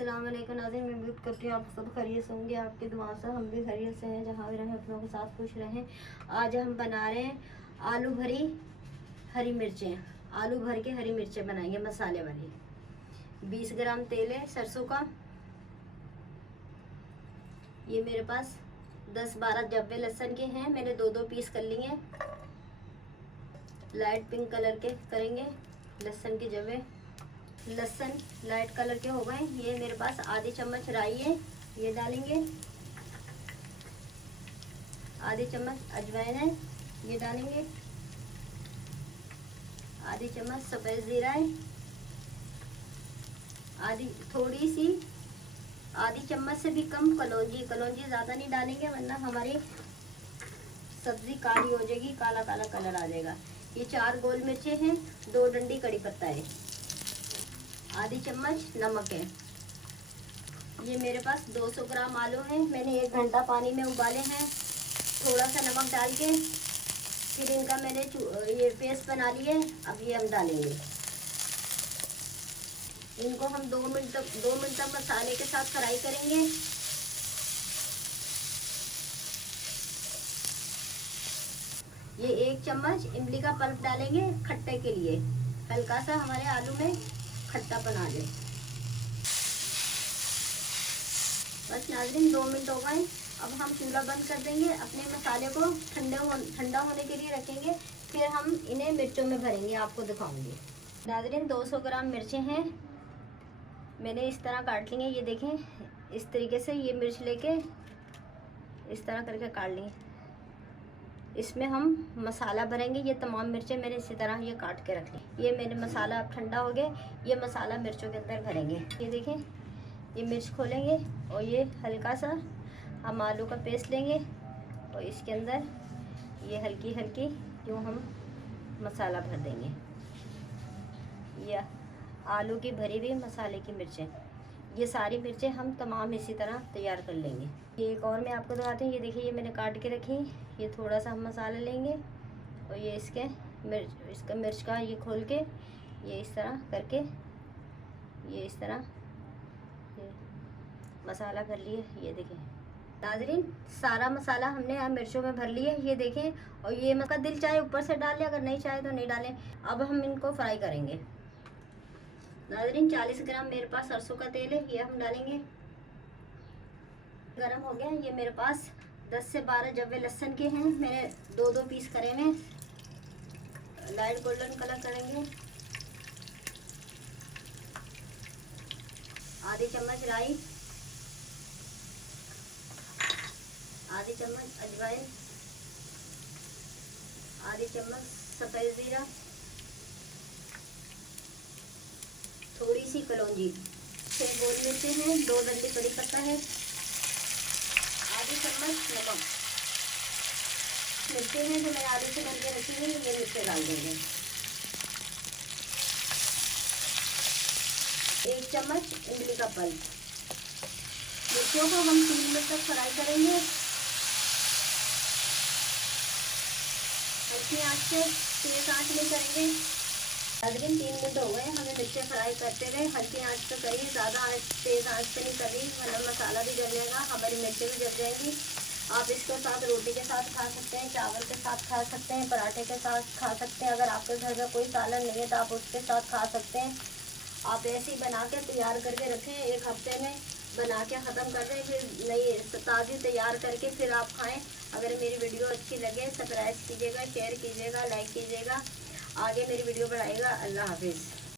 अस्सलाम वालेकुम नाज़रीन, मैं उम्मीद करती हूँ आप सब खैरियत से होंगे। आपकी दुआ से हम भी खैरियत से हैं, जहाँ भी रहें अपनों के साथ खुश रहें। आज हम बना रहे हैं आलू भरी हरी मिर्चें। आलू भर के हरी मिर्चें बनाएंगे मसाले वाली। 20 ग्राम तेल है सरसों का। ये मेरे पास 10-12 जब्बे लहसुन के हैं, मैंने 2-2 पीस कर लिए हैं। लाइट पिंक कलर के करेंगे लहसुन के जब्बे। लहसुन लाइट कलर के हो गए। ये मेरे पास आधी चम्मच राई है, ये डालेंगे। आधी चम्मच अजवाइन है, ये डालेंगे। आधी चम्मच सफ़ेद ज़ीरा है। आधी चम्मच से भी कम कलौंजी ज़्यादा नहीं डालेंगे, वरना हमारी सब्ज़ी काली हो जाएगी, काला काला कलर आ जाएगा। ये 4 गोल मिर्चें हैं, 2 डंडी कड़ी पत्ता है। आधी चम्मच नमक है। ये मेरे पास 200 ग्राम आलू हैं, मैंने 1 घंटा पानी में उबाले हैं। थोड़ा सा नमक डाल के फिर इनका मैंने ये पेस्ट बना लिए। अब ये हम डालेंगे। इनको हम 2 मिनट तक मसाले के साथ फ्राई करेंगे। ये 1 चम्मच इमली का पल्प डालेंगे खट्टे के लिए, हल्का सा हमारे आलू में खट्टापन आ जाए। बस नाज़रीन 2 मिनट हो गए। अब हम चूल्हा बंद कर देंगे, अपने मसाले को ठंडा होने के लिए रखेंगे। फिर हम इन्हें मिर्चों में भरेंगे, आपको दिखाऊंगी। नाज़रीन 200 ग्राम मिर्चें हैं, मैंने इस तरह काट ली हैं। ये देखें, इस तरीके से ये मिर्च लेके इस तरह करके काट ली। इसमें हम मसाला भरेंगे। ये तमाम मिर्चें मैंने इसी तरह ये काट के रख ली। ये मेरे मसाला अब ठंडा हो गया, ये मसाला मिर्चों के अंदर भरेंगे। ये देखें, ये मिर्च खोलेंगे और ये हल्का सा हम आलू का पेस्ट लेंगे और इसके अंदर ये हल्की हल्की यूँ हम मसाला भर देंगे। ये आलू की भरी हुई मसाले की मिर्चें, ये सारी मिर्चें हम तमाम इसी तरह तैयार कर लेंगे। ये एक और मैं आपको दिखाती हूँ। ये देखिए, ये मैंने काट के रखी। ये थोड़ा सा हम मसाला लेंगे और ये इसका मिर्च का ये खोल के ये इस तरह करके ये इस तरह ये मसाला भर लिए। ये देखें नाज़रीन, सारा मसाला हमने मिर्चों में भर लिए। ये देखें, और ये मक्का दिल चाहे ऊपर से डाल ले, अगर नहीं चाहे तो नहीं डालें। अब हम इनको फ्राई करेंगे। नाज़रीन 40 ग्राम मेरे पास सरसों का तेल है, ये हम डालेंगे। गरम हो गया। ये मेरे पास 10 से 12 जब्बे लहसुन के हैं, मैंने 2-2 पीस करे हुए। लाइट गोल्डन कलर करेंगे। आधी चम्मच राई, आधी चम्मच अजवाइन, आधी चम्मच सफ़ेद ज़ीरा, थोड़ी सी कलौंजी, 6 गोल मिर्चें हैं, 2 डंडी कड़ी पत्ता है, आधी चम्मच नमक। मिर्चें हैं जो मैं आधे से करके रखी हुई, ये मिर्चें डाल देंगे। 1 चम्मच इमली का पल्प। मिर्चों को हम 3 मिनट तक फ्राई करेंगे, हल्की आंच से, तेज आंच में करेंगे। नाज़रीन 3 मिनट हो गए हमें मिर्चें फ्राई करते हुए। हल्की आंच पे करिए, ज़्यादा तेज़ आंच पे नहीं कर रही, वरना मसाला भी जल जाएगा, हमारी मिर्चें भी जल जाएंगी। आप इसके साथ रोटी के साथ खा सकते हैं, चावल के साथ खा सकते हैं, पराठे के साथ खा सकते हैं। अगर आपके घर में कोई सालन नहीं है तो आप उसके साथ खा सकते हैं। आप ऐसे ही बना के तैयार करके रखें, 1 हफ्ते में बना के ख़त्म कर दें, फिर नई ताज़ी तैयार करके फिर आप खाएँ। अगर मेरी वीडियो अच्छी लगे सब्सक्राइब कीजिएगा, शेयर कीजिएगा, लाइक कीजिएगा, आगे मेरी वीडियो बढ़ाइएगा। अल्लाह हाफिज़।